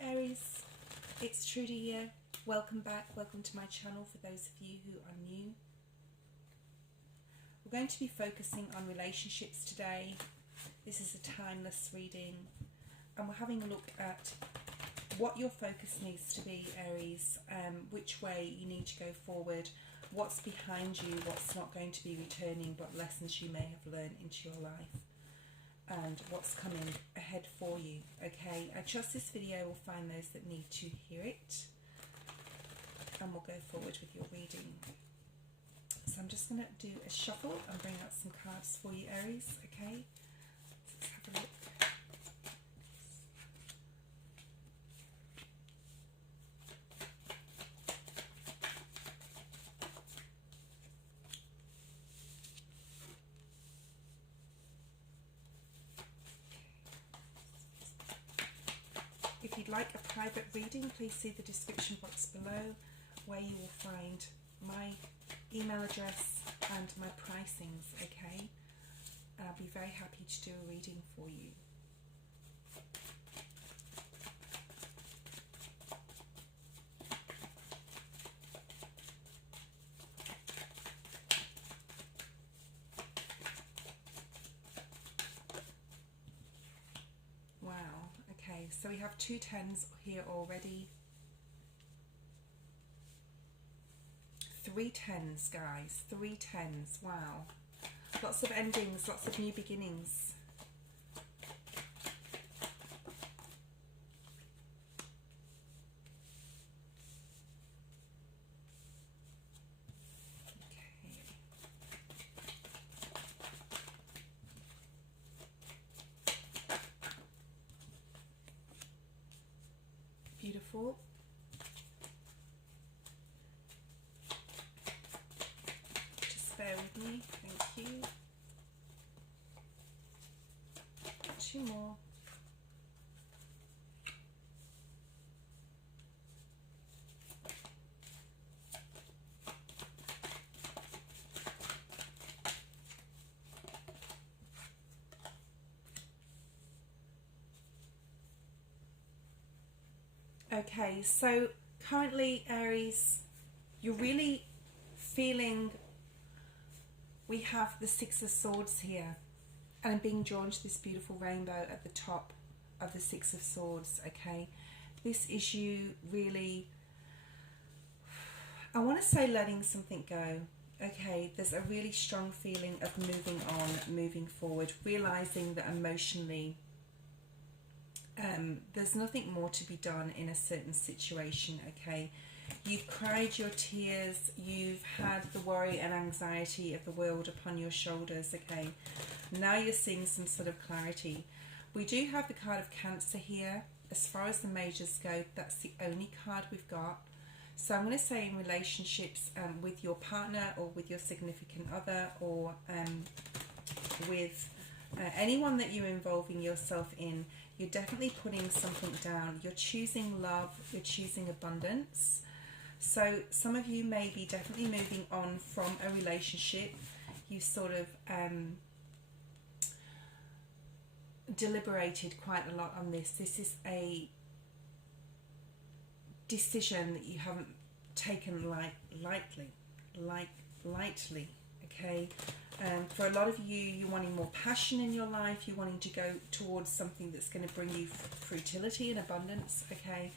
Aries, it's Trudi here. Welcome back, welcome to my channel for those of you who are new. We're going to be focusing on relationships today. This is a timeless reading and we're having a look at what your focus needs to be, Aries, which way you need to go forward, what's behind you, what's not going to be returning, but lessons you may have learned into your life, and what's coming ahead for you. Okay, I trust this video will find those that need to hear it, and we'll go forward with your reading. So I'm just going to do a shuffle and bring out some cards for you, Aries. Okay, let's have a look. If you'd like a private reading, please see the description box below where you will find my email address and my pricings, okay? And I'll be very happy to do a reading for you. Wow, okay, so we have 2 10s here already. 3 10s, guys, 3 10s, wow. Lots of endings, lots of new beginnings. Okay. Beautiful. Bear with me, thank you. 2 more. Okay, so currently, Aries, you're really feeling. We have the 6 of Swords here, and I'm being drawn to this beautiful rainbow at the top of the 6 of Swords, okay? This is you really, I want to say letting something go, okay? There's a really strong feeling of moving on, moving forward, realising that emotionally there's nothing more to be done in a certain situation, okay? You've cried your tears, you've had the worry and anxiety of the world upon your shoulders, okay? Now you're seeing some sort of clarity. We do have the card of Cancer here. As far as the majors go, that's the only card we've got. So I'm going to say in relationships with your partner or with your significant other, or with anyone that you're involving yourself in, you're definitely putting something down. You're choosing love, you're choosing abundance. So some of you may be definitely moving on from a relationship. You sort of deliberated quite a lot on this. This is a decision that you haven't taken lightly, okay? For a lot of you, you're wanting more passion in your life. You're wanting to go towards something that's going to bring you fertility and abundance, okay?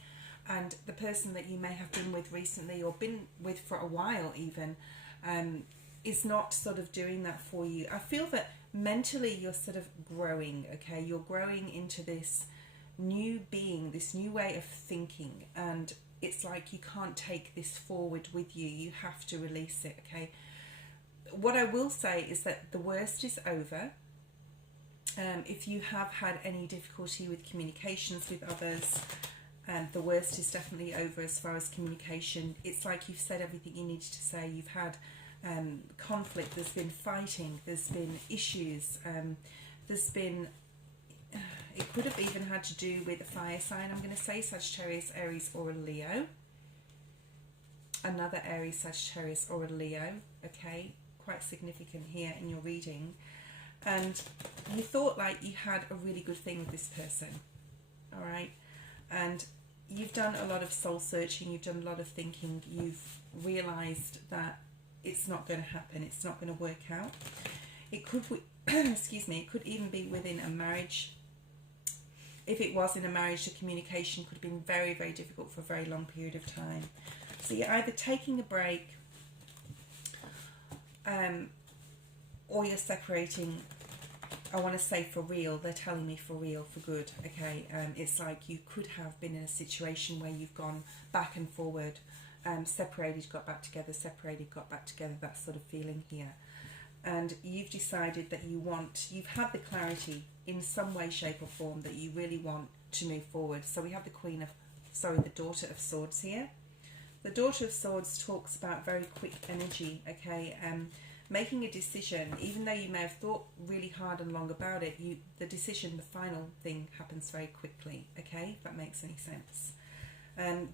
And the person that you may have been with recently, or been with for a while even, is not sort of doing that for you. I feel that mentally you're sort of growing, okay? You're growing into this new being, this new way of thinking, and it's like you can't take this forward with you. You have to release it, okay? What I will say is that the worst is over. If you have had any difficulty with communications with others, the worst is definitely over as far as communication. It's like you've said everything you needed to say. You've had conflict, there's been fighting, there's been issues, there's been, it could have even had to do with a fire sign, I'm going to say Sagittarius, Aries or a Leo. Another Aries, Sagittarius or a Leo, okay? Quite significant here in your reading. And you thought like you had a really good thing with this person, all right? And you've done a lot of soul searching, you've done a lot of thinking, you've realised that it's not going to happen, it's not going to work out. It could, excuse me, it could even be within a marriage. If it was in a marriage, the communication could have been very, very difficult for a very long period of time. So you're either taking a break, or you're separating. I want to say for real. They're telling me for real, for good. Okay, it's like you could have been in a situation where you've gone back and forward, separated, got back together, separated, got back together. That sort of feeling here, and you've decided that you've had the clarity in some way, shape, or form that you really want to move forward. So we have the Daughter of Swords here. The Daughter of Swords talks about very quick energy. Okay, making a decision, even though you may have thought really hard and long about it, the decision, the final thing happens very quickly, okay, if that makes any sense.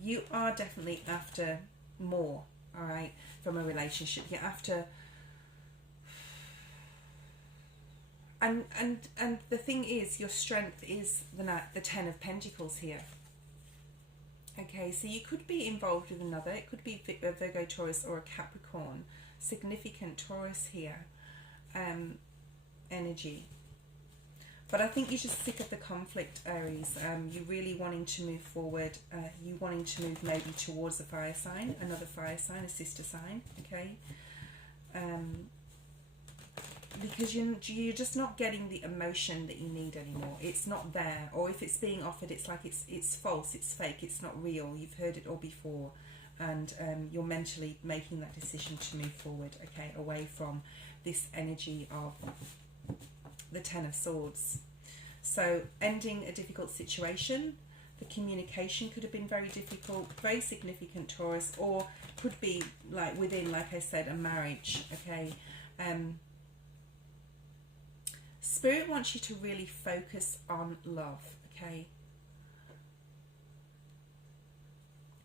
You are definitely after more, all right, from a relationship. You're after, and the thing is, your strength is the Ten of Pentacles here. Okay, so you could be involved with another. It could be a Virgo, Taurus, or a Capricorn. Significant Taurus here, energy. But I think you're just sick of the conflict, Aries. You're really wanting to move forward. You wanting to move maybe towards a fire sign, another fire sign, a sister sign, okay? Because you're just not getting the emotion that you need anymore. It's not there. Or if it's being offered, it's like it's false, it's fake, it's not real. You've heard it all before. And you're mentally making that decision to move forward, okay, away from this energy of the Ten of Swords. So ending a difficult situation, the communication could have been very difficult, very significant Taurus, or could be like within, like I said, a marriage, okay. Spirit wants you to really focus on love, okay.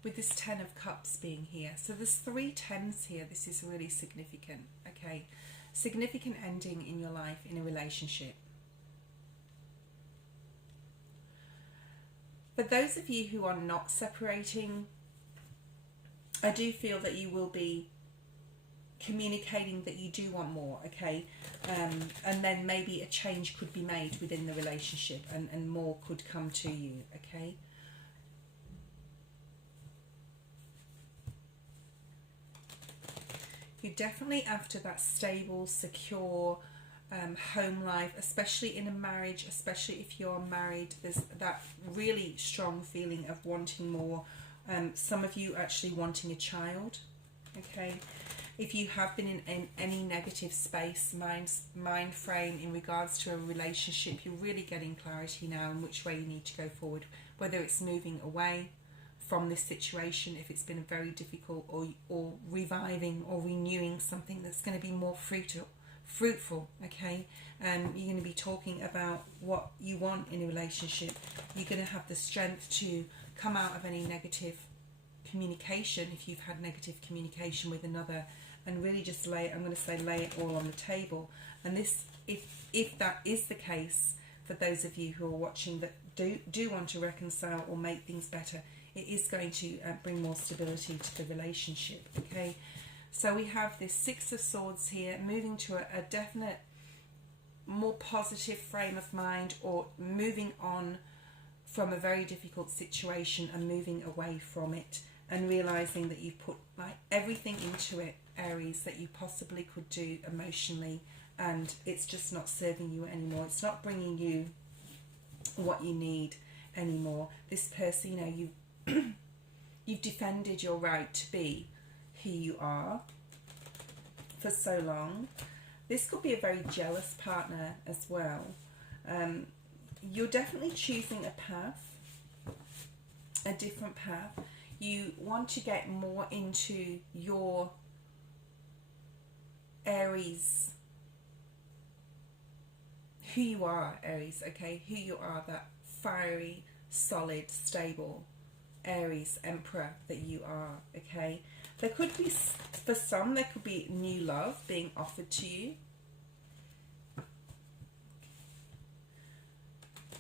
With this Ten of Cups being here. So there's 3 tens here. This is really significant, okay? Significant ending in your life, in a relationship. For those of you who are not separating, I do feel that you will be communicating that you do want more, okay? And then maybe a change could be made within the relationship, and more could come to you, okay? You're definitely after that stable, secure home life, especially in a marriage, especially if you're married. There's that really strong feeling of wanting more. Some of you actually wanting a child, okay? If you have been in any negative space, mind frame in regards to a relationship, you're really getting clarity now in which way you need to go forward, whether it's moving away from this situation, if it's been very difficult, or reviving or renewing something that's going to be more fruitful, okay? You're going to be talking about what you want in a relationship. You're going to have the strength to come out of any negative communication, if you've had negative communication with another, and really just lay it all on the table. And this, if that is the case, for those of you who are watching that do want to reconcile or make things better, it is going to bring more stability to the relationship, okay? So we have this Six of Swords here, moving to a definite, more positive frame of mind, or moving on from a very difficult situation and moving away from it, and realizing that you've put like everything into it, Aries, that you possibly could do emotionally, and it's just not serving you anymore. It's not bringing you what you need anymore. This person, you know, you've defended your right to be who you are for so long. This could be a very jealous partner as well. You're definitely choosing a path, a different path. You want to get more into your Aries, who you are, Aries, okay? Who you are, that fiery, solid, stable Aries Emperor that you are, okay? There could be, for some, there could be new love being offered to you.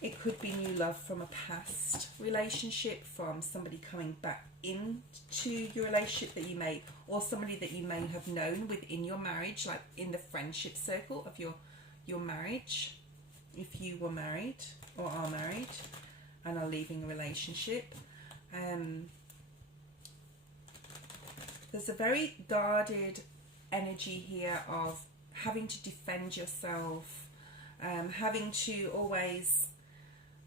It could be new love from a past relationship, from somebody coming back into your relationship that you may, or somebody that you may have known within your marriage, like in the friendship circle of your marriage, if you were married or are married and are leaving a relationship. There's a very guarded energy here of having to defend yourself, having to always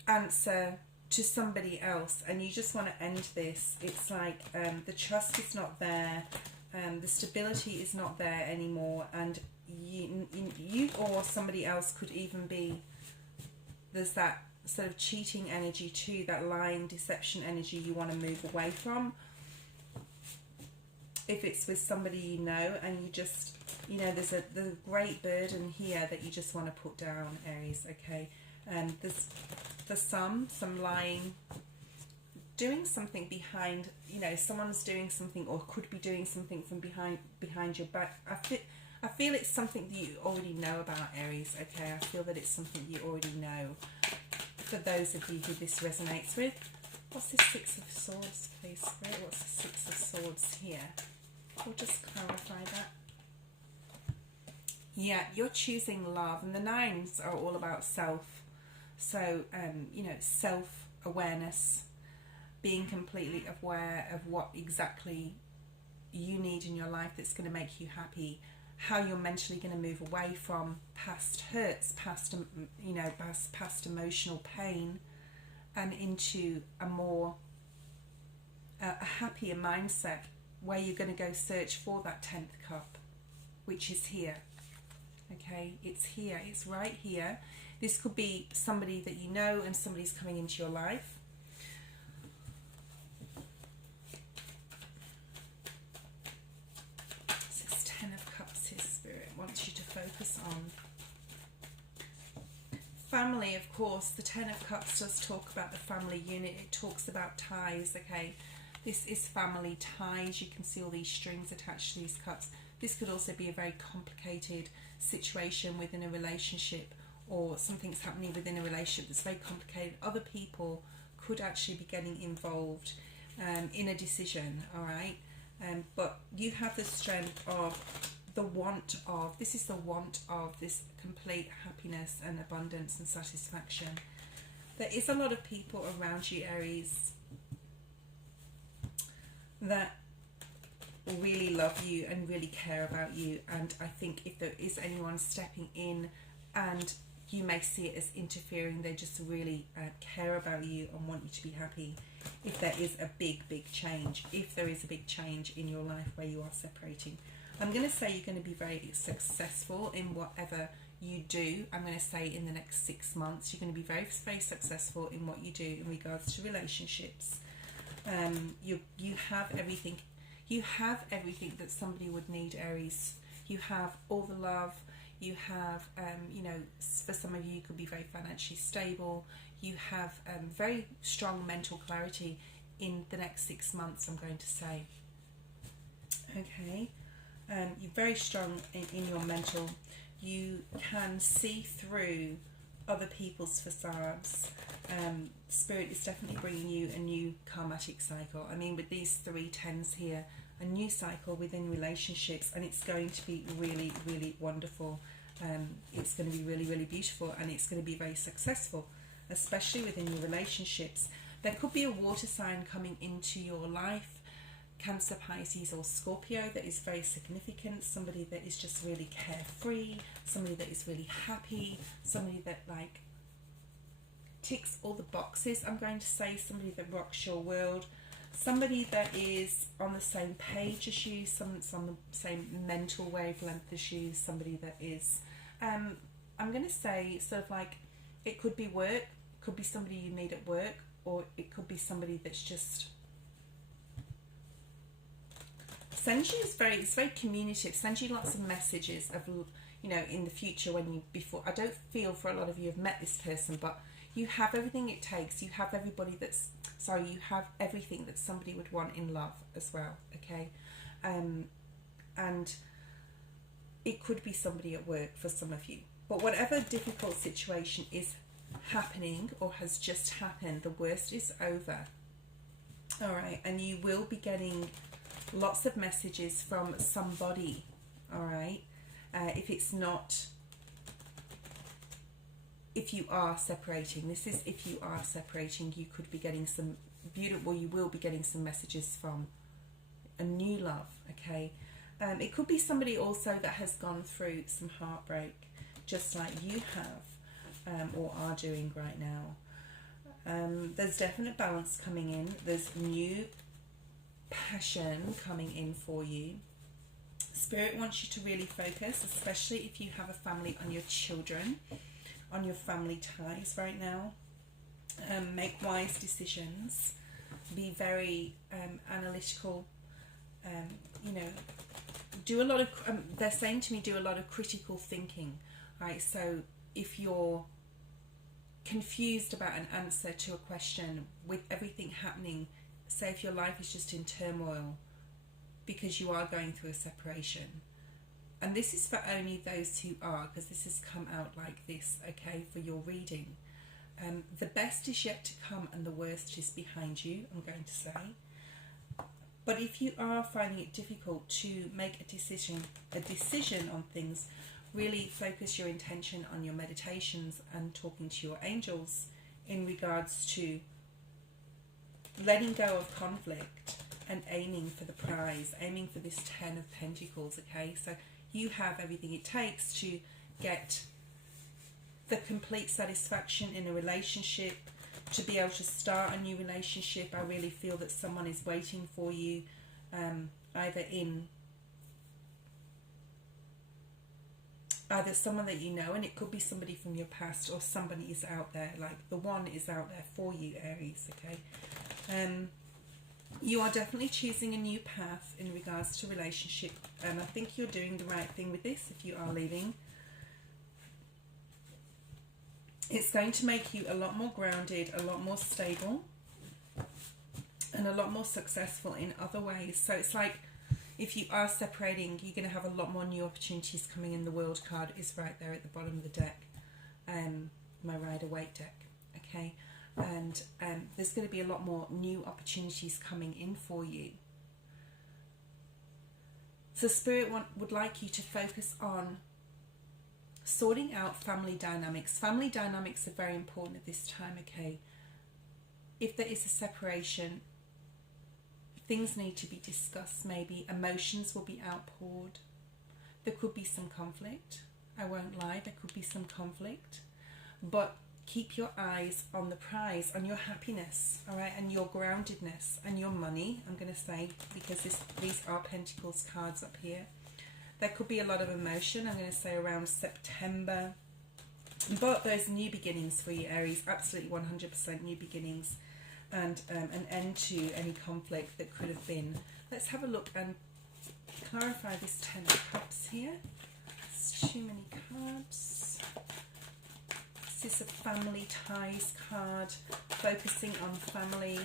answer to somebody else, and you just want to end this. It's like the trust is not there, the stability is not there anymore, and you or somebody else could even be, there's that sort of cheating energy too, that lying, deception energy you want to move away from. If it's with somebody you know, and you just, you know, there's a great burden here that you just want to put down, Aries, okay? There's some lying, doing something behind, you know, someone's doing something or could be doing something from behind your back. I feel it's something that you already know about, Aries, okay? I feel that it's something you already know. For those of you who this resonates with, what's this Six of Swords, please, Spirit? What's the Six of Swords here? We'll just clarify that. Yeah, you're choosing love, and the nines are all about self. So, you know, self-awareness, being completely aware of what exactly you need in your life that's going to make you happy, how you're mentally going to move away from past hurts, past emotional pain, and into a more a happier mindset, where you're going to go search for that 10th cup, which is here. Okay, it's here, it's right here. This could be somebody that you know, and somebody's coming into your life. This is 10 of Cups here, Spirit wants you to focus on. Family, of course, the 10 of Cups does talk about the family unit. It talks about ties, okay? This is family ties. You can see all these strings attached to these cups. This could also be a very complicated situation within a relationship, or something's happening within a relationship that's very complicated. Other people could actually be getting involved in a decision, all right? But you have the strength of the want of, this is the want of this complete happiness and abundance and satisfaction. There is a lot of people around you, Aries, that really love you and really care about you, and I think if there is anyone stepping in and you may see it as interfering, they just really care about you and want you to be happy. If there is a big change, if there is a big change in your life where you are separating, I'm going to say you're going to be very successful in whatever you do. I'm going to say in the next 6 months you're going to be very successful in what you do in regards to relationships. You have everything. You have everything that somebody would need, Aries. You have all the love. You have, you know, for some of you, could be very financially stable. You have very strong mental clarity in the next 6 months, I'm going to say. Okay. You're very strong in your mental. You can see through other people's facades. Spirit is definitely bringing you a new karmatic cycle. I mean, with these 3 10s here, a new cycle within relationships, and it's going to be really wonderful. It's going to be really beautiful, and it's going to be very successful, especially within your relationships. There could be a water sign coming into your life, Cancer, Pisces or Scorpio, that is very significant. Somebody that is just really carefree, somebody that is really happy, somebody that like ticks all the boxes, I'm going to say. Somebody that rocks your world, somebody that is on the same page as you, someone's on the same mental wavelength as you, somebody that is I'm going to say sort of like, it could be work, it could be somebody you meet at work, or it could be somebody that's just sends you, it's very communicative, sends you lots of messages of, you know, in the future when you, before, I don't feel for a lot of you have met this person, but you have everything it takes. You have everybody that's, sorry, you have everything that somebody would want in love as well, okay? And it could be somebody at work for some of you. But whatever difficult situation is happening or has just happened. The worst is over. All right, and you will be getting lots of messages from somebody. All right, if it's not, if you are separating, this is if you are separating, you could be getting some beautiful, you will be getting some messages from a new love. Okay, it could be somebody also that has gone through some heartbreak, just like you have, or are doing right now. There's definite balance coming in. There's new passion coming in for you. Spirit wants you to really focus, especially if you have a family, on your children, on your family ties right now. Make wise decisions. Be very analytical. You know, do a lot of, they're saying to me, do a lot of critical thinking. Right, so if you're confused about an answer to a question with everything happening, say if your life is just in turmoil because you are going through a separation, and this is for only those who are, because this has come out like this, okay, for your reading. The best is yet to come and the worst is behind you, I'm going to say. But if you are finding it difficult to make a decision on things, really focus your intention on your meditations and talking to your angels in regards to letting go of conflict and aiming for the prize, aiming for this 10 of Pentacles, okay? So you have everything it takes to get the complete satisfaction in a relationship, to be able to start a new relationship. I really feel that someone is waiting for you, either someone that you know, and it could be somebody from your past, or somebody is out there, like the one is out there for you, Aries, okay? You are definitely choosing a new path in regards to relationship, and I think you're doing the right thing with this if you are leaving. It's going to make you a lot more grounded, a lot more stable, and a lot more successful in other ways. So it's like, if you are separating, you're going to have a lot more new opportunities coming in. The World card is right there at the bottom of the deck, my Rider Waite deck, okay? And there's going to be a lot more new opportunities coming in for you. So Spirit would like you to focus on sorting out family dynamics. Family dynamics are very important at this time, okay? If there is a separation, things need to be discussed, maybe. Emotions will be outpoured. There could be some conflict. I won't lie, there could be some conflict. But keep your eyes on the prize, on your happiness, all right, and your groundedness and your money, I'm going to say, because these are Pentacles cards up here. There could be a lot of emotion, I'm going to say around September. But there's new beginnings for you, Aries, absolutely 100% new beginnings. And an end to any conflict that could have been. Let's have a look and clarify this 10 of Cups here. It's too many cards. This is a family ties card, focusing on family.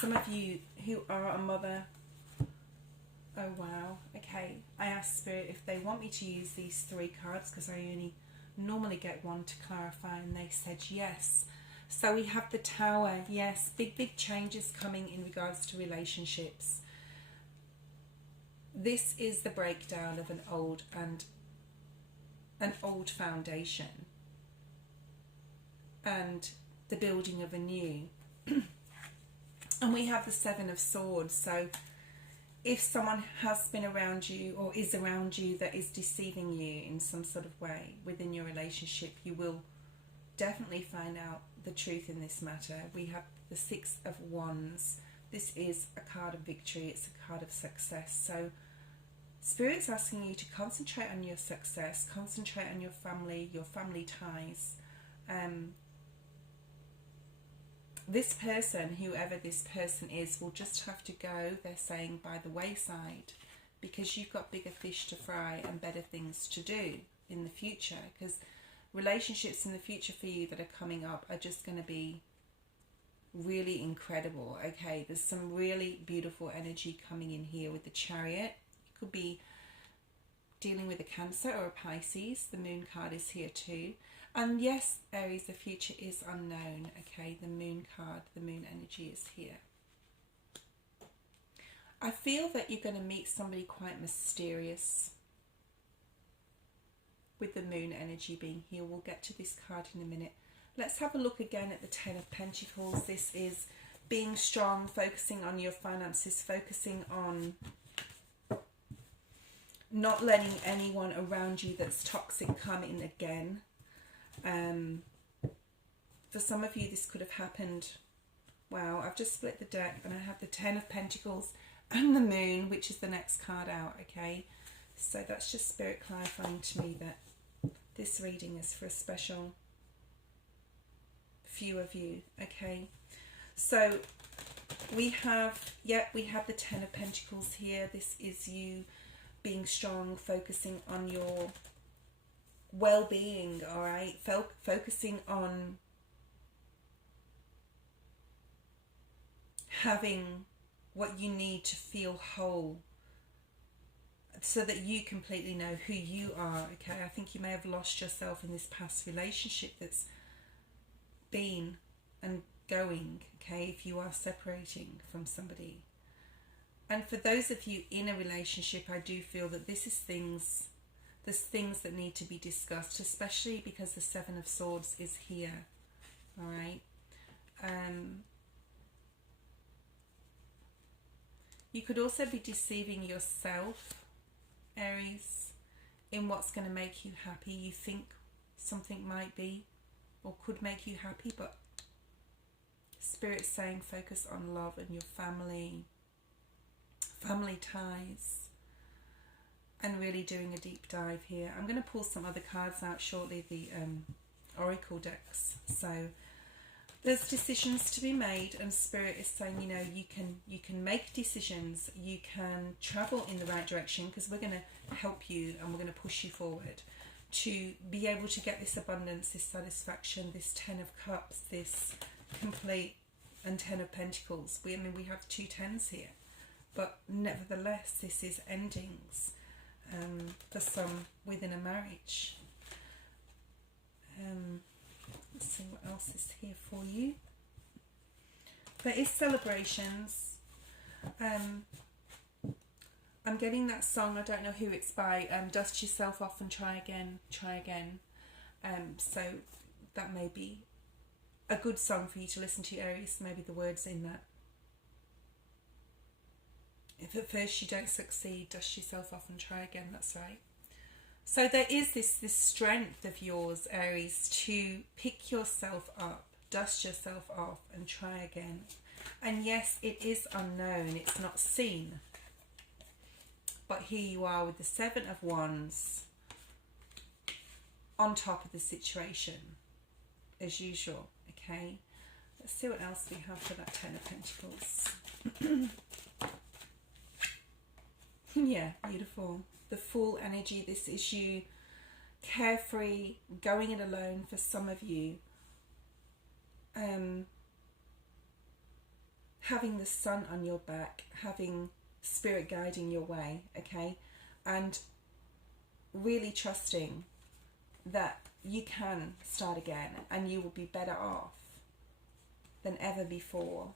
Some of you who are a mother, oh wow, okay. I asked Spirit if they want me to use these 3 cards, because I only normally get one to clarify, and they said yes. So we have the Tower, yes, big changes coming in regards to relationships. This is the breakdown of an old foundation and the building of a new. And we have the 7 of Swords. So if someone has been around you or is around you that is deceiving you in some sort of way within your relationship, you will definitely find out the truth in this matter. We have the 6 of Wands. This is a card of victory. It's a card of success. So Spirit's asking you to concentrate on your success, concentrate on your family ties. This person, whoever this person is, will just have to go, they're saying, by the wayside, because you've got bigger fish to fry and better things to do in the future. Because relationships in the future for you that are coming up are just going to be really incredible, okay? There's some really beautiful energy coming in here with the Chariot. You could be dealing with a Cancer or a Pisces. The Moon card is here too. And yes, Aries, the future is unknown. Okay, the moon card, the moon energy is here. I feel that you're going to meet somebody quite mysterious with the moon energy being here. We'll get to this card in a minute. Let's have a look again at the Ten of Pentacles. This is being strong, focusing on your finances, focusing on not letting anyone around you that's toxic come in again. For some of you, this could have happened. Wow, I've just split the deck and I have the Ten of Pentacles and the Moon, which is the next card out, okay? So that's just Spirit clarifying to me that this reading is for a special few of you, okay? So we have the Ten of Pentacles here. This is you being strong, focusing on your well-being, all right? Focusing on having what you need to feel whole so that you completely know who you are, okay? I think you may have lost yourself in this past relationship that's been and going, okay, if you are separating from somebody. And for those of you in a relationship, I do feel that this is there's things that need to be discussed, especially because the Seven of Swords is here, all right? You could also be deceiving yourself, Aries, in what's going to make you happy. You think something might be or could make you happy, but Spirit's saying focus on love and your family ties, and really doing a deep dive here. I'm going to pull some other cards out shortly, the Oracle decks. So there's decisions to be made, and Spirit is saying, you know, you can make decisions, you can travel in the right direction, because we're going to help you and we're going to push you forward to be able to get this abundance, this satisfaction, this Ten of Cups, this complete, and Ten of Pentacles. We have two tens here, but nevertheless this is endings for some within a marriage. Let's see what else is here for you. There is celebrations. I'm getting that song, I don't know who it's by, Dust Yourself Off and Try Again, Try Again. So that may be a good song for you to listen to, Aries. Maybe the words in that. If at first you don't succeed, dust yourself off and try again, that's right. So there is this strength of yours, Aries, to pick yourself up, dust yourself off and try again. And yes, it is unknown, it's not seen. But here you are with the Seven of Wands on top of the situation, as usual, okay? Let's see what else we have for that Ten of Pentacles. Yeah, beautiful. The Fool energy, this is you carefree, going it alone for some of you. Having the sun on your back, having Spirit guiding your way, okay? And really trusting that you can start again and you will be better off than ever before.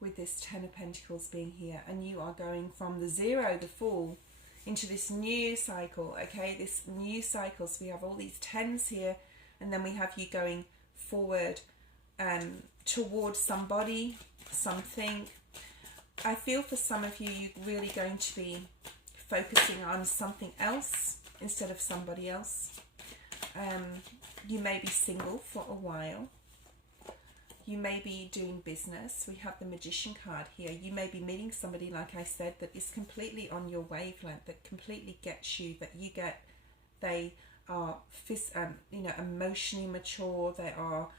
With this Ten of Pentacles being here, and you are going from the zero, the Fool, into this new cycle, okay? This new cycle. So we have all these tens here, and then we have you going forward towards somebody, something. I feel for some of you, you're really going to be focusing on something else instead of somebody else. You may be single for a while. You may be doing business. We have the Magician card here. You may be meeting somebody, like I said, that is completely on your wavelength, that completely gets you, that you get. They are emotionally mature. They are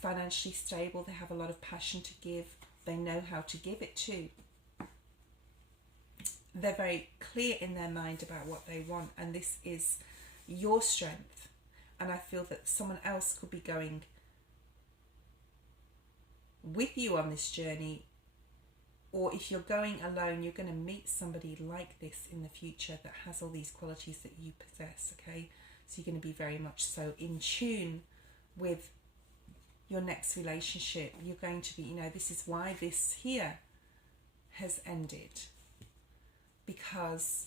financially stable. They have a lot of passion to give. They know how to give it too. They're very clear in their mind about what they want, and this is your strength. And I feel that someone else could be going with you on this journey or if you're going alone, you're going to meet somebody like this in the future that has all these qualities that you possess, okay? So you're going to be very much so in tune with your next relationship. You're going to be, you know, this is why this here has ended, because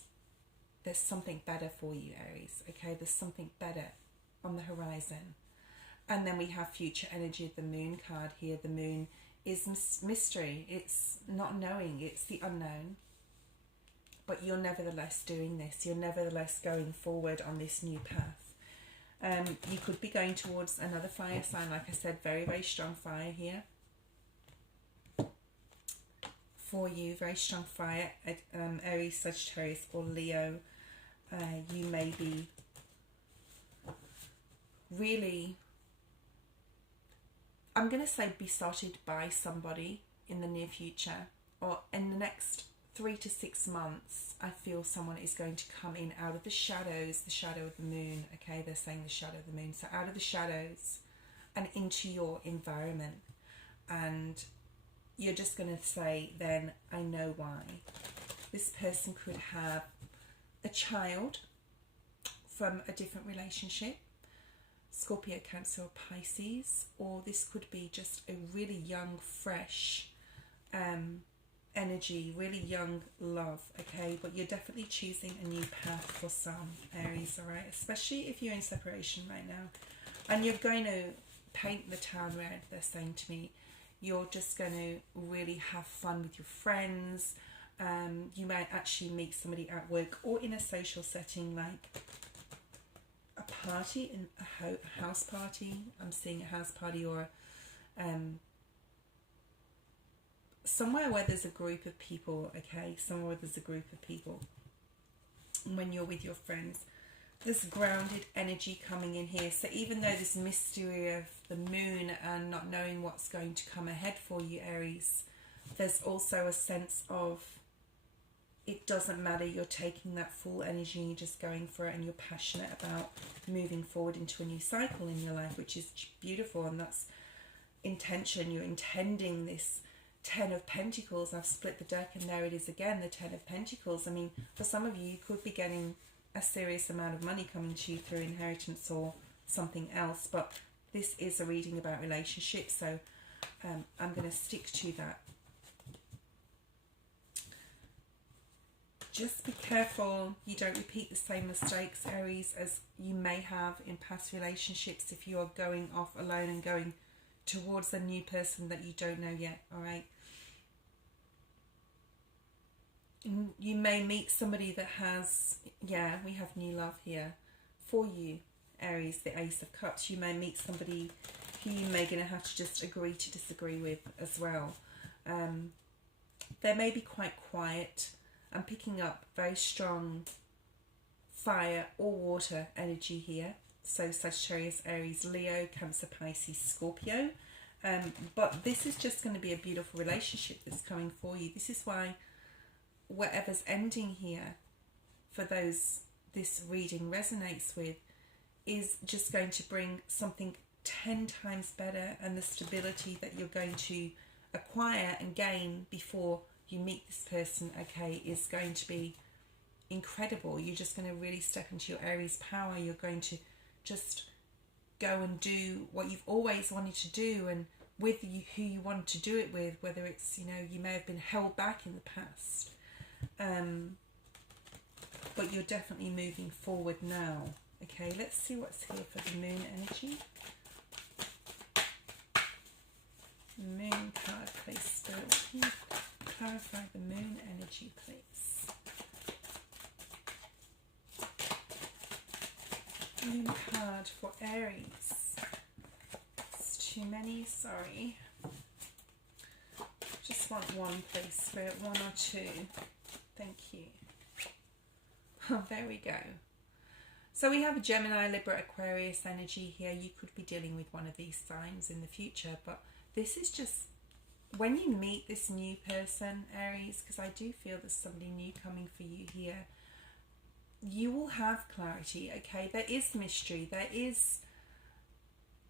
there's something better for you, Aries, okay? There's something better on the horizon. And then we have future energy of the moon card here. The moon is mystery. It's not knowing. It's the unknown. But you're nevertheless doing this. You're nevertheless going forward on this new path. You could be going towards another fire sign. Like I said, very, very strong fire here. For you, very strong fire. Aries, Sagittarius or Leo. You may be really, I'm going to say, besotted by somebody in the near future, or in the next 3 to 6 months. I feel someone is going to come in out of the shadows, the shadow of the moon, okay? They're saying the shadow of the moon. So out of the shadows and into your environment. And you're just going to say, then, I know why. This person could have a child from a different relationship. Scorpio, Cancer or Pisces, or this could be just a really young, fresh energy, really young love, okay? But you're definitely choosing a new path for some, Aries, all right? Especially if you're in separation right now. And you're going to paint the town red, they're saying to me. You're just going to really have fun with your friends. You might actually meet somebody at work or in a social setting, like a party, in a house party. I'm seeing a house party, or somewhere where there's a group of people, okay? Somewhere where there's a group of people. And when you're with your friends, there's grounded energy coming in here. So even though this mystery of the moon and not knowing what's going to come ahead for you, Aries, there's also a sense of it doesn't matter. You're taking that full energy and you're just going for it, and you're passionate about moving forward into a new cycle in your life, which is beautiful. And that's intention. You're intending this 10 of Pentacles. I've split the deck and there it is again, the 10 of Pentacles. I mean, for some of you, you could be getting a serious amount of money coming to you through inheritance or something else, but this is a reading about relationships, so I'm going to stick to that. Just be careful you don't repeat the same mistakes, Aries, as you may have in past relationships if you are going off alone and going towards a new person that you don't know yet, all right? You may meet somebody that has, yeah, we have new love here for you, Aries, the Ace of Cups. You may meet somebody who you may going to have to just agree to disagree with as well. They may be quite quiet. I'm picking up very strong fire or water energy here. So Sagittarius, Aries, Leo, Cancer, Pisces, Scorpio. But this is just going to be a beautiful relationship that's coming for you. This is why whatever's ending here, for those this reading resonates with, is just going to bring something 10 times better, and the stability that you're going to acquire and gain before you meet this person, okay, is going to be incredible. You're just going to really step into your Aries power. You're going to just go and do what you've always wanted to do, and with you, who you want to do it with, whether it's, you know, you may have been held back in the past. But you're definitely moving forward now. Okay, let's see what's here for the moon energy. Moon card, please, Spirit. Can you clarify the moon energy, please? Moon card for Aries. It's too many, sorry. Just want one, please, Spirit. 1 or 2. Thank you. Oh, there we go. So we have a Gemini, Libra, Aquarius energy here. You could be dealing with one of these signs in the future, but this is just when you meet this new person, Aries, because I do feel there's somebody new coming for you here, you will have clarity, okay? There is mystery. There is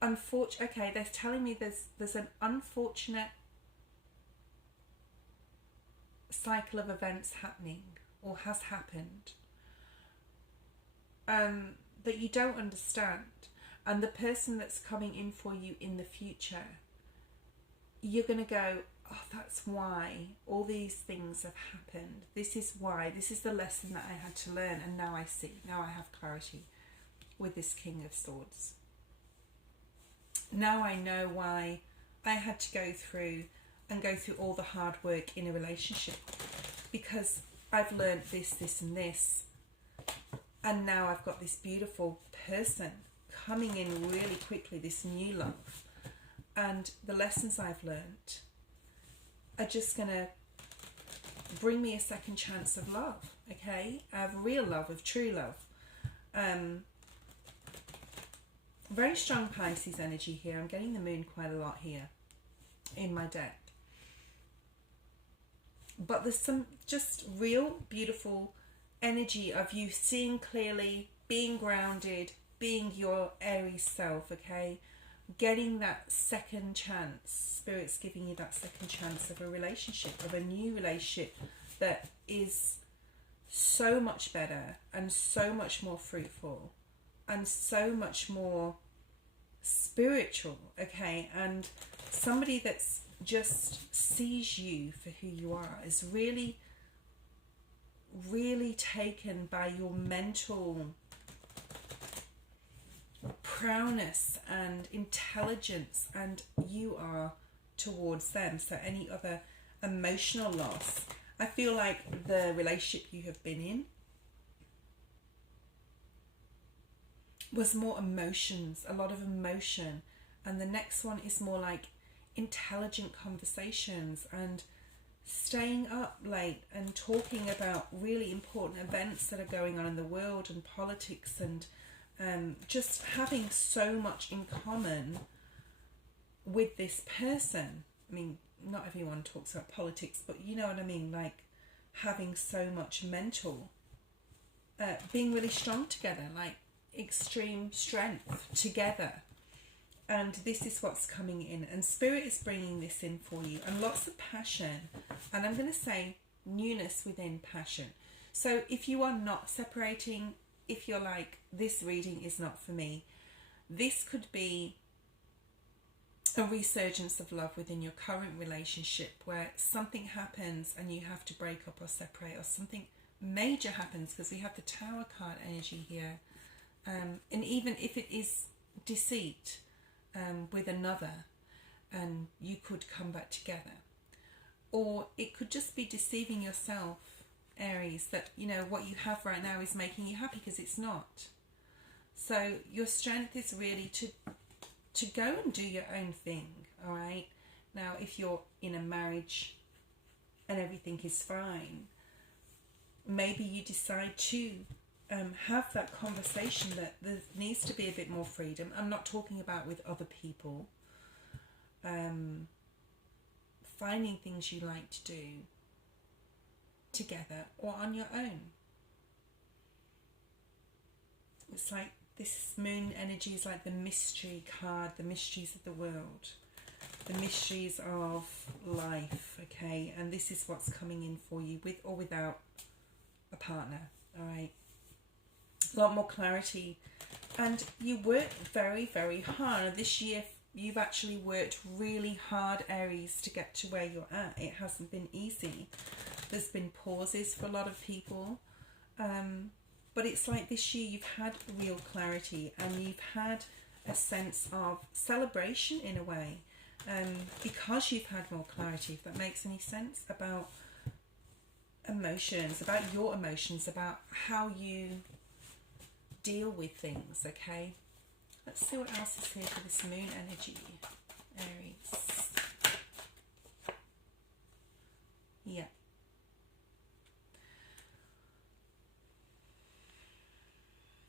okay, they're telling me there's an unfortunate cycle of events happening or has happened that you don't understand. And the person that's coming in for you in the future, you're going to go, oh, that's why all these things have happened. This is why. This is the lesson that I had to learn. And now I see. Now I have clarity with this King of Swords. Now I know why I had to go through all the hard work in a relationship, because I've learned this, this and this, and now I've got this beautiful person coming in really quickly, this new love, and the lessons I've learned are just going to bring me a second chance of love, okay, of real love, of true love. Very strong Pisces energy here. I'm getting the moon quite a lot here in my deck. But there's some just real beautiful energy of you seeing clearly, being grounded, being your Aries self, okay? Getting that second chance. Spirit's giving you that second chance of a relationship, of a new relationship that is so much better and so much more fruitful and so much more spiritual, okay? And somebody that's just sees you for who you are, is really, really taken by your mental prowess and intelligence, and you are towards them. So any other emotional loss, I feel like the relationship you have been in was more emotions, a lot of emotion, and the next one is more like intelligent conversations and staying up late and talking about really important events that are going on in the world and politics, and just having so much in common with this person. I mean, not everyone talks about politics, but you know what I mean, like having so much mental, being really strong together, like extreme strength together. And this is what's coming in, and Spirit is bringing this in for you, and lots of passion, and I'm going to say newness within passion. So if you are not separating, if you're like, this reading is not for me, this could be a resurgence of love within your current relationship, where something happens and you have to break up or separate, or something major happens, because we have the Tower card energy here, and even if it is deceit with another, and you could come back together, or it could just be deceiving yourself, Aries, that you know what you have right now is making you happy, because it's not. So your strength is really to go and do your own thing. All right, now if you're in a marriage and everything is fine, maybe you decide to have that conversation that there needs to be a bit more freedom. I'm not talking about with other people. Finding things you like to do together or on your own. It's like this moon energy is like the mystery card, the mysteries of the world, the mysteries of life, okay? And this is what's coming in for you, with or without a partner, all right? A lot more clarity, and you work very, very hard. This year you've actually worked really hard, Aries, to get to where you're at. It hasn't been easy. There's been pauses for a lot of people, but it's like this year you've had real clarity, and you've had a sense of celebration in a way, because you've had more clarity, if that makes any sense, about emotions, about your emotions, about how you deal with things, okay? Let's see what else is here for this moon energy, Aries. Yeah.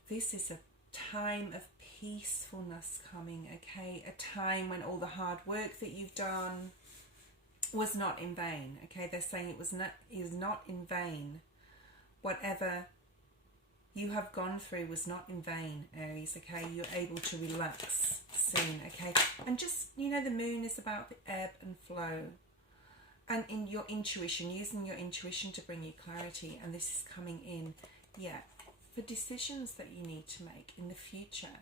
This is a time of peacefulness coming, okay? A time when all the hard work that you've done was not in vain, okay? They're saying it is not in vain. Whatever you have gone through was not in vain, Aries, okay? You're able to relax soon, okay? And just, you know, the moon is about the ebb and flow. And in your intuition, using your intuition to bring you clarity. And this is coming in, yeah, for decisions that you need to make in the future,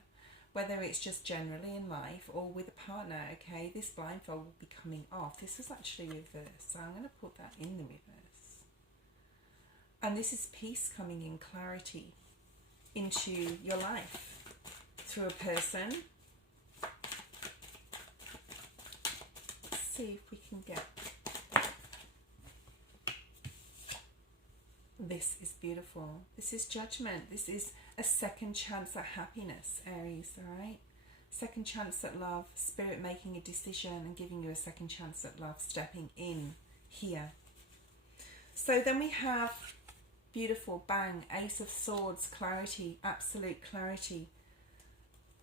whether it's just generally in life or with a partner. Okay, this blindfold will be coming off. This is actually reversed, so I'm going to put that in the reverse. And this is peace coming in, clarity into your life through a person. Let's see if we can get... This is beautiful. This is judgment. This is a second chance at happiness, Aries, all right? Second chance at love, Spirit making a decision and giving you a second chance at love, stepping in here. So then we have beautiful, bang, Ace of Swords, clarity, absolute clarity.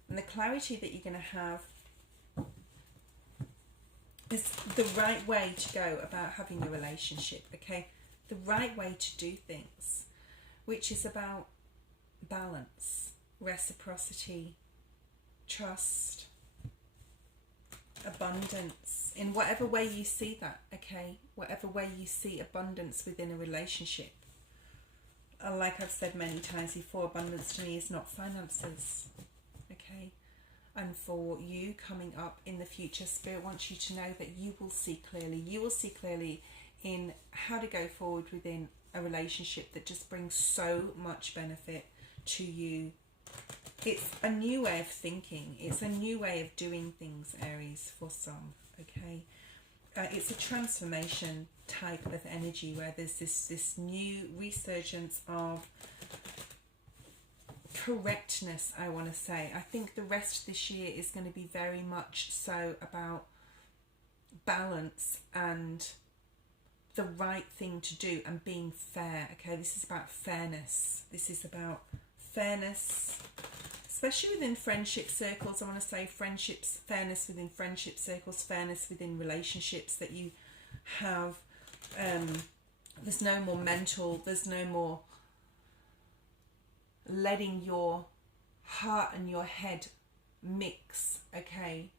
And the clarity that you're going to have is the right way to go about having a relationship, okay? The right way to do things, which is about balance, reciprocity, trust, abundance, in whatever way you see that, okay? Whatever way you see abundance within a relationship. Like I've said many times before, abundance to me is not finances, okay? And for you coming up in the future, Spirit wants you to know that you will see clearly. You will see clearly in how to go forward within a relationship that just brings so much benefit to you. It's a new way of thinking. It's a new way of doing things, Aries, for some, okay? It's a transformation type of energy where there's this new resurgence of correctness, I want to say. I think the rest of this year is going to be very much so about balance and the right thing to do and being fair, okay? This is about fairness. This is about fairness, especially within friendship circles. I want to say friendships, fairness within friendship circles, fairness within relationships that you have. There's no more mental, there's no more letting your heart and your head mix, okay?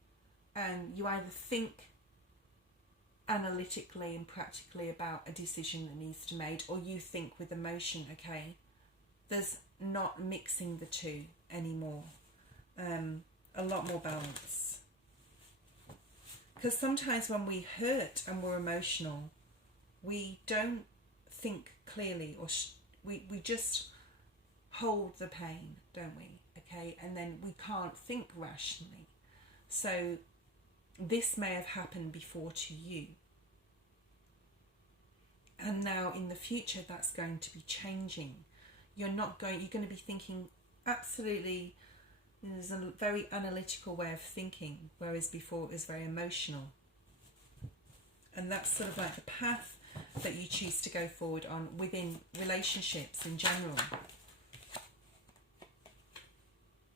And you either think analytically and practically about a decision that needs to be made, or you think with emotion, okay? There's not mixing the two anymore. A lot more balance. Because sometimes when we hurt and we're emotional, we don't think clearly, or we just hold the pain, don't we? Okay, and then we can't think rationally. So this may have happened before to you, and now in the future that's going to be changing. You're going to be thinking absolutely, there's a very analytical way of thinking, whereas before it was very emotional. And that's sort of like the path that you choose to go forward on within relationships in general.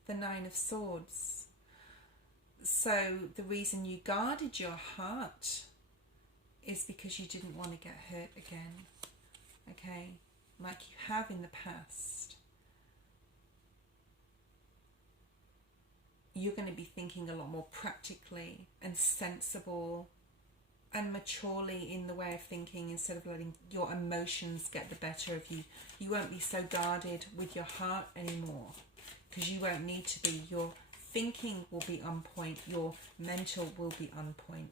The Nine of Swords. So the reason you guarded your heart is because you didn't want to get hurt again, okay? Like you have in the past. You're going to be thinking a lot more practically and sensible and maturely in the way of thinking, instead of letting your emotions get the better of you. You won't be so guarded with your heart anymore, because you won't need to be. Your thinking will be on point, your mental will be on point.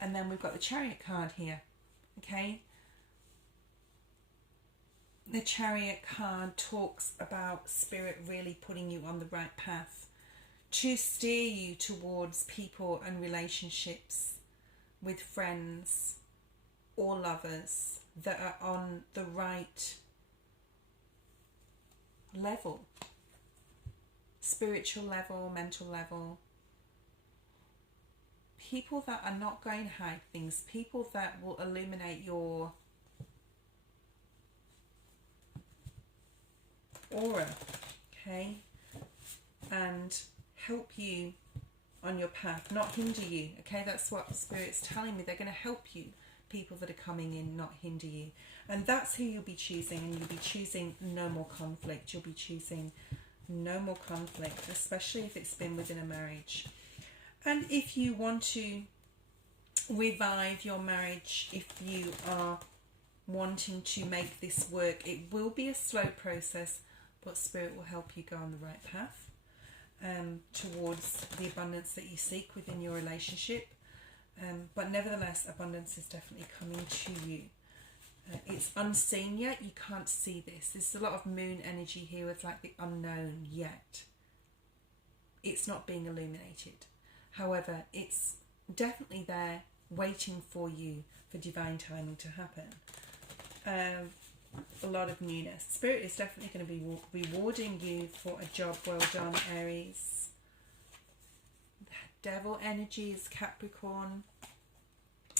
And then we've got the Chariot card here, okay? The Chariot card talks about Spirit really putting you on the right path to steer you towards people and relationships with friends or lovers that are on the right level. Spiritual level, mental level. People that are not going to hide things. People that will illuminate your aura, okay? And help you on your path, not hinder you, okay? That's what Spirit's telling me. They're going to help you. People that are coming in, not hinder you. And that's who you'll be choosing. And you'll be choosing no more conflict. You'll be choosing no more conflict, especially if it's been within a marriage. And if you want to revive your marriage if you are wanting to make this work. It will be a slow process, but Spirit will help you go on the right path towards the abundance that you seek within your relationship. But nevertheless, abundance is definitely coming to you. It's unseen yet. You can't see this. There's a lot of moon energy here with like the unknown yet. It's not being illuminated. However, it's definitely there waiting for you for divine timing to happen. A lot of newness. Spirit is definitely going to be rewarding you for a job well done, Aries. Devil energy is Capricorn.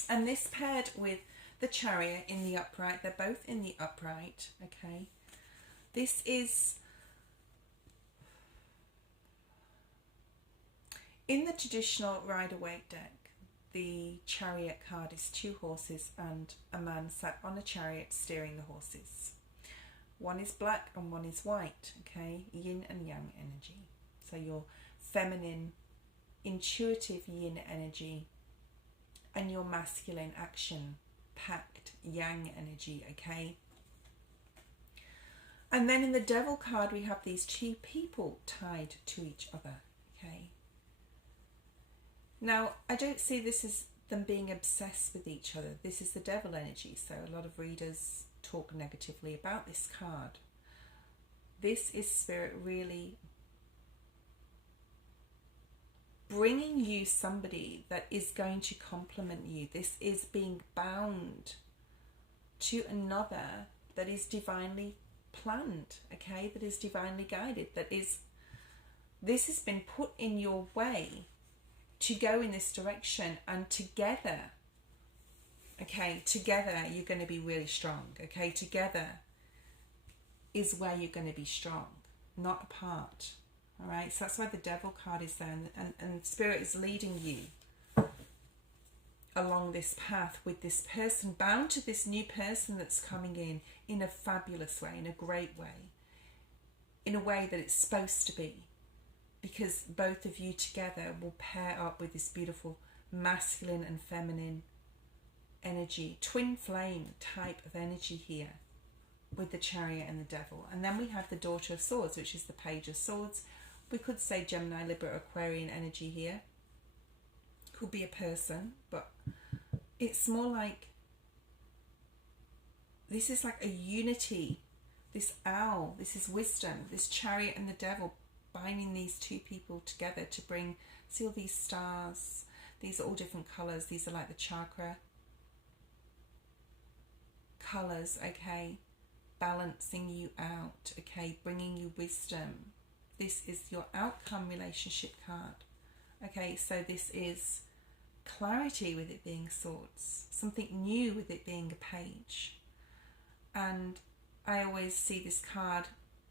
And this paired with the Chariot in the upright. They're both in the upright, okay? This is... in the traditional Rider-Waite deck, the Chariot card is 2 horses and a man sat on a chariot steering the horses. One is black and one is white, okay? Yin and yang energy. So your feminine, intuitive yin energy and your masculine action-packed yang energy, okay? And then in the Devil card, we have these 2 people tied to each other, okay? Now, I don't see this as them being obsessed with each other. This is the Devil energy, so a lot of readers talk negatively about this card. This is Spirit really bringing you somebody that is going to complement you. This is being bound to another that is divinely planned, okay, that is divinely guided, this has been put in your way to go in this direction, and together, okay, together you're going to be really strong, okay, together is where you're going to be strong, not apart, all right? So that's why the Devil card is there, and Spirit is leading you along this path with this person, bound to this new person that's coming in a fabulous way, in a great way, in a way that it's supposed to be. Because both of you together will pair up with this beautiful masculine and feminine energy, twin flame type of energy here with the Chariot and the Devil. And then we have the Daughter of Swords, which is the Page of Swords. We could say Gemini, Libra, Aquarian energy here. Could be a person, but it's more like, this is like a unity. This owl, this is wisdom, this Chariot and the Devil, binding these 2 people together to bring, see all these stars, these are all different colours, these are like the chakra colours, okay, balancing you out, okay, bringing you wisdom. This is your outcome relationship card, okay, so this is clarity with it being swords, something new with it being a page. And I always see this card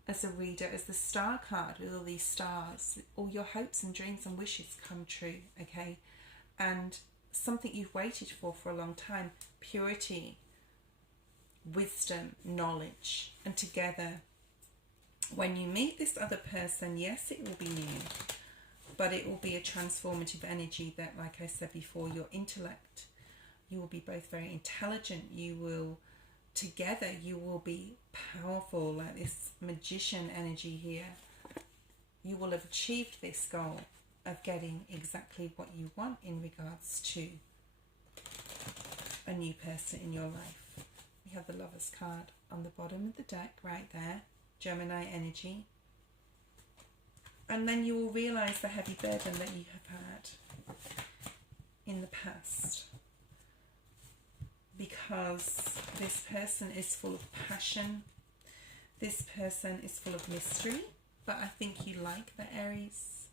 as a reader as the star card with all these stars, all your hopes and dreams and wishes come true, okay? And something you've waited for a long time, purity, wisdom, knowledge, and together when you meet this other person, yes, it will be new, but it will be a transformative energy that, like I said before, your intellect, you will be both very intelligent, you will together you will be powerful, like this magician energy here. You will have achieved this goal of getting exactly what you want in regards to a new person in your life. We have the Lovers card on the bottom of the deck right there, Gemini energy. And then you will realise the heavy burden that you have had in the past, because this person is full of passion, this person is full of mystery, but I think you like the Aries.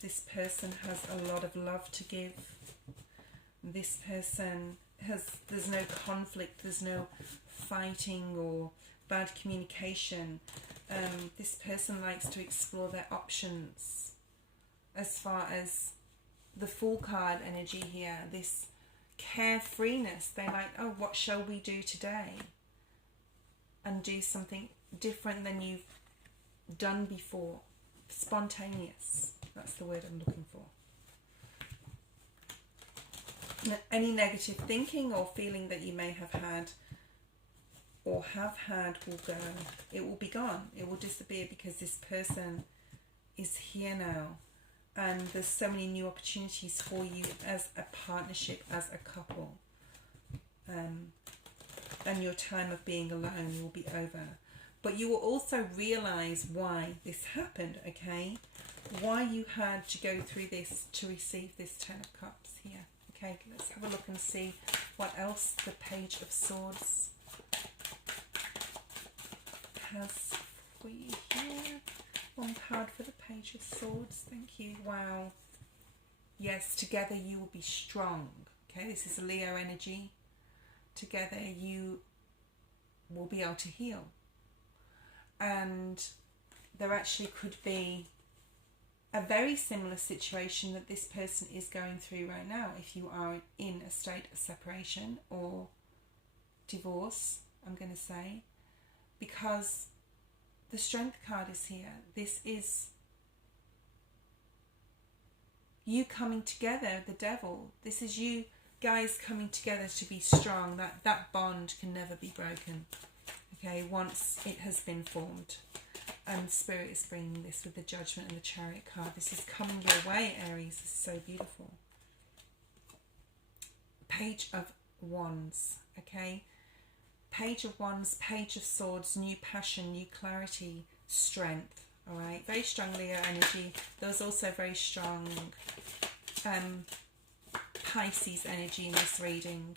This person has a lot of love to give. This person there's no conflict, there's no fighting or bad communication. This person likes to explore their options. As far as the Fool card energy here, this carefreeness, they're like, oh, what shall we do today? And do something different than you've done before. Spontaneous, that's the word I'm looking for. Any negative thinking or feeling that you may have had or have had will go. It will be gone. It will disappear because this person is here now. And there's so many new opportunities for you as a partnership, as a couple. And your time of being alone will be over. But you will also realise why this happened, okay? Why you had to go through this to receive this Ten of Cups here. Okay, let's have a look and see what else the Page of Swords has for you here. One card for the Page of Swords. Thank you. Wow. Yes, together you will be strong. Okay, this is a Leo energy. Together you will be able to heal. And there actually could be a very similar situation that this person is going through right now if you are in a state of separation or divorce, I'm going to say, because the Strength card is here. This is you coming together, the Devil. This is you guys coming together to be strong. That bond can never be broken, okay, once it has been formed. And Spirit is bringing this with the Judgment and the Chariot card. This is coming your way, Aries. This is so beautiful. Page of Wands, okay? Page of Wands, Page of Swords, new passion, new clarity, strength, all right? Very strong Leo energy. There was also very strong Pisces energy in this reading.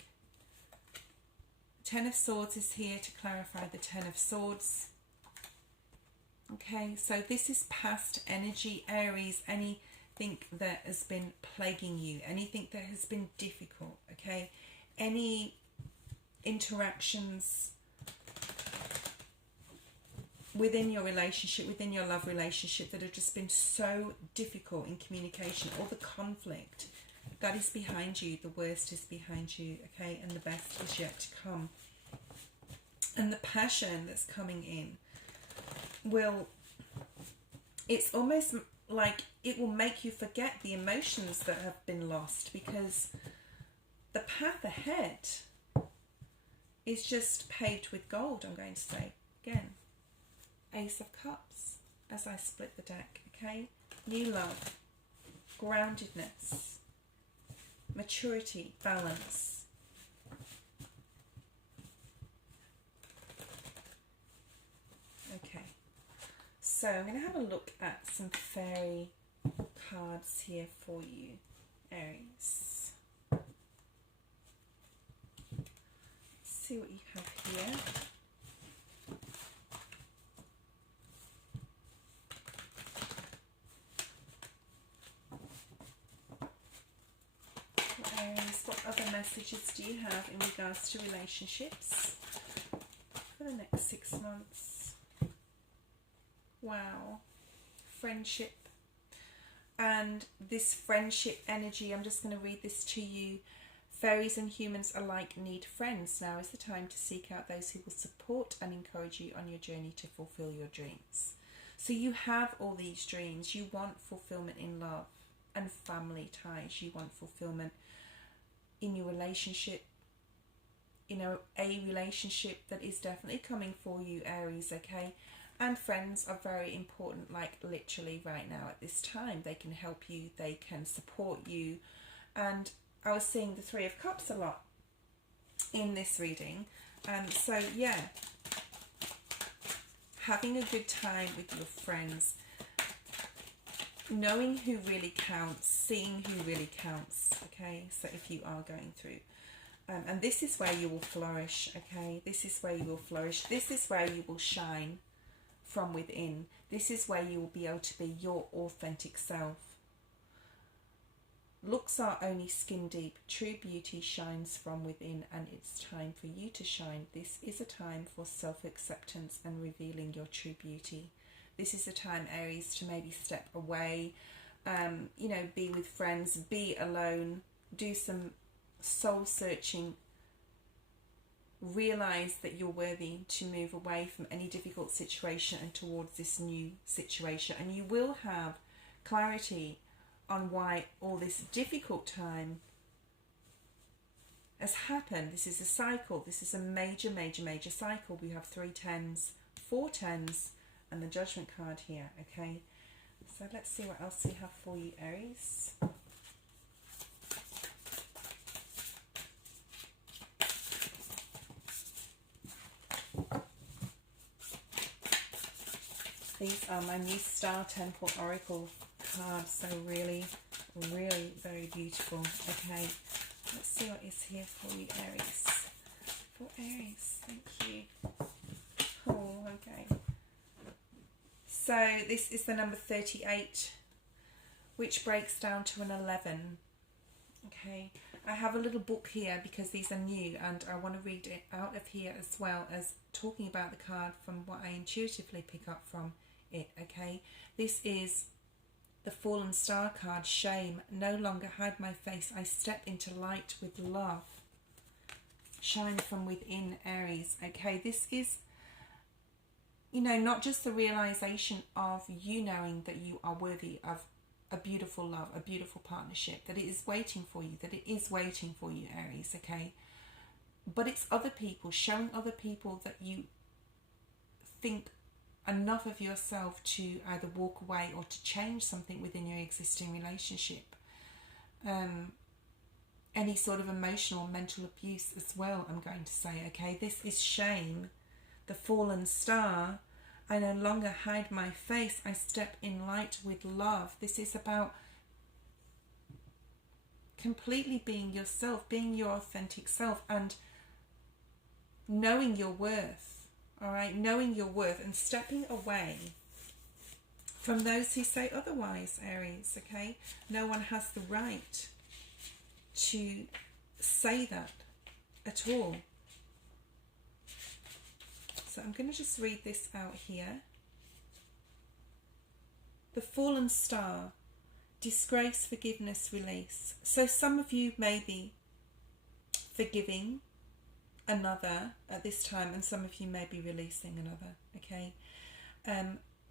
Ten of Swords is here to clarify the Ten of Swords. Okay, so this is past energy, Aries, anything that has been plaguing you, anything that has been difficult, okay? Any interactions within your relationship, within your love relationship that have just been so difficult in communication, or the conflict that is behind you, the worst is behind you, okay? And the best is yet to come. And the passion that's coming in it's almost like it will make you forget the emotions that have been lost, because the path ahead is just paved with gold, I'm going to say. Again, Ace of Cups as I split the deck, okay? New love, groundedness, maturity, balance. Okay, so I'm going to have a look at some fairy cards here for you, Aries. Let's see what you have here. Aries, what other messages do you have in regards to relationships for the next 6 months? Wow, friendship. And this friendship energy, I'm just going to read this to you. Fairies and humans alike need friends. Now is the time to seek out those who will support and encourage you on your journey to fulfill your dreams. So you have all these dreams. You want fulfillment in love and family ties. You want fulfillment in your relationship, you know, a relationship that is definitely coming for you, Aries, okay? And friends are very important, like literally right now at this time. They can help you, they can support you. And I was seeing the Three of Cups a lot in this reading. So yeah, having a good time with your friends, knowing who really counts, seeing who really counts, okay? So if you are going through, and this is where you will flourish, okay? This is where you will flourish. This is where you will shine from within. This is where you will be able to be your authentic self. Looks are only skin deep. True beauty shines from within, and it's time for you to shine. This is a time for self-acceptance and revealing your true beauty. This is a time, Aries, to maybe step away, you know, be with friends, be alone, do some soul searching, realize that you're worthy to move away from any difficult situation and towards this new situation. And you will have clarity on why all this difficult time has happened. This is a cycle. This is a major, major, major cycle. We have 3 tens, 4 tens, and the Judgment card here, okay? So let's see what else we have for you, Aries. These are my new Star Temple Oracle cards, so really, really very beautiful. Okay, let's see what is here for you, Aries. For Aries, thank you. Oh, okay. So this is the number 38, which breaks down to an 11. Okay, I have a little book here because these are new, and I want to read it out of here as well as talking about the card from what I intuitively pick up from it. Okay, this is the Fallen Star card. Shame, no longer hide my face, I step into light with love. Shine from within, Aries. Okay, this is, you know, not just the realization of you knowing that you are worthy of a beautiful love, a beautiful partnership, that it is waiting for you, that it is waiting for you, Aries, okay? But it's other people, showing other people that you think enough of yourself to either walk away or to change something within your existing relationship. Any sort of emotional, mental abuse as well, I'm going to say, okay? This is shame, the Fallen Star. I no longer hide my face, I step in light with love. This is about completely being yourself, being your authentic self, and knowing your worth, all right? Knowing your worth and stepping away from those who say otherwise, Aries, okay? No one has the right to say that at all. So I'm going to just read this out here. The Fallen Star, disgrace, forgiveness, release. So some of you may be forgiving another at this time, and some of you may be releasing another, okay?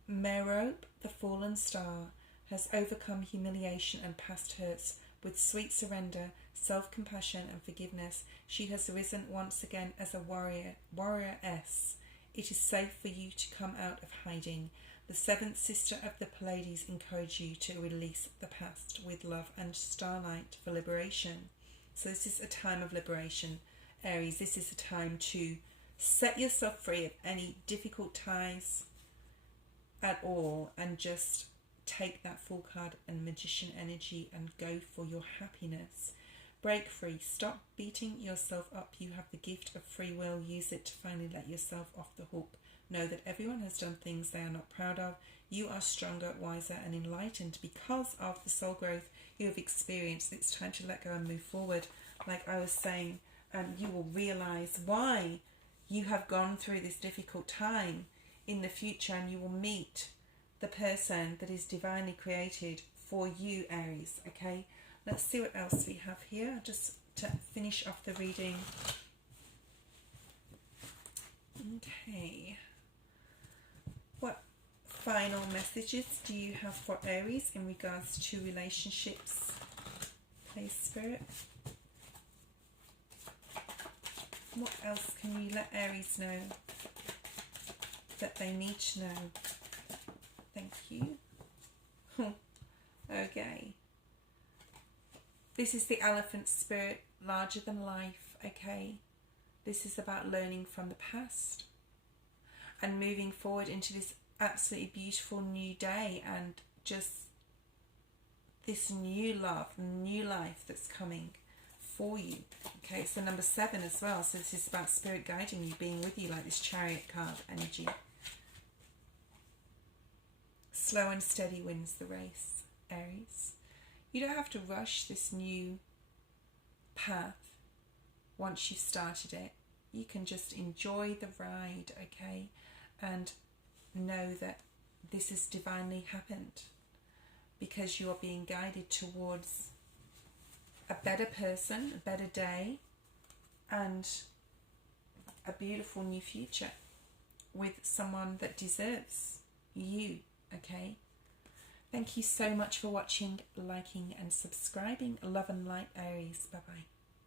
Merope, the Fallen Star, has overcome humiliation and past hurts with sweet surrender, self-compassion and forgiveness. She has risen once again as a warrioress. It is safe for you to come out of hiding. The seventh sister of the Pleiades encourage you to release the past with love and starlight for liberation. So this is a time of liberation, Aries. This is a time to set yourself free of any difficult ties at all, and just take that Fool card and Magician energy and go for your happiness. Break free. Stop beating yourself up. You have the gift of free will. Use it to finally let yourself off the hook. Know that everyone has done things they are not proud of. You are stronger, wiser and enlightened because of the soul growth you have experienced. It's time to let go and move forward. Like I was saying, you will realise why you have gone through this difficult time in the future, and you will meet the person that is divinely created for you, Aries, okay? Let's see what else we have here, just to finish off the reading. Okay. What final messages do you have for Aries in regards to relationships, please, Spirit? What else can you let Aries know that they need to know? Thank you. Okay. This is the Elephant Spirit, larger than life, okay? This is about learning from the past and moving forward into this absolutely beautiful new day, and just this new love, new life that's coming for you. Okay, it's the number 7 as well, so this is about Spirit guiding you, being with you, like this Chariot card energy. Slow and steady wins the race, Aries. You don't have to rush this new path once you've started it. You can just enjoy the ride, okay? And know that this has divinely happened because you are being guided towards a better person, a better day, and a beautiful new future with someone that deserves you, okay? Thank you so much for watching, liking and subscribing. Love and light, Aries. Bye-bye.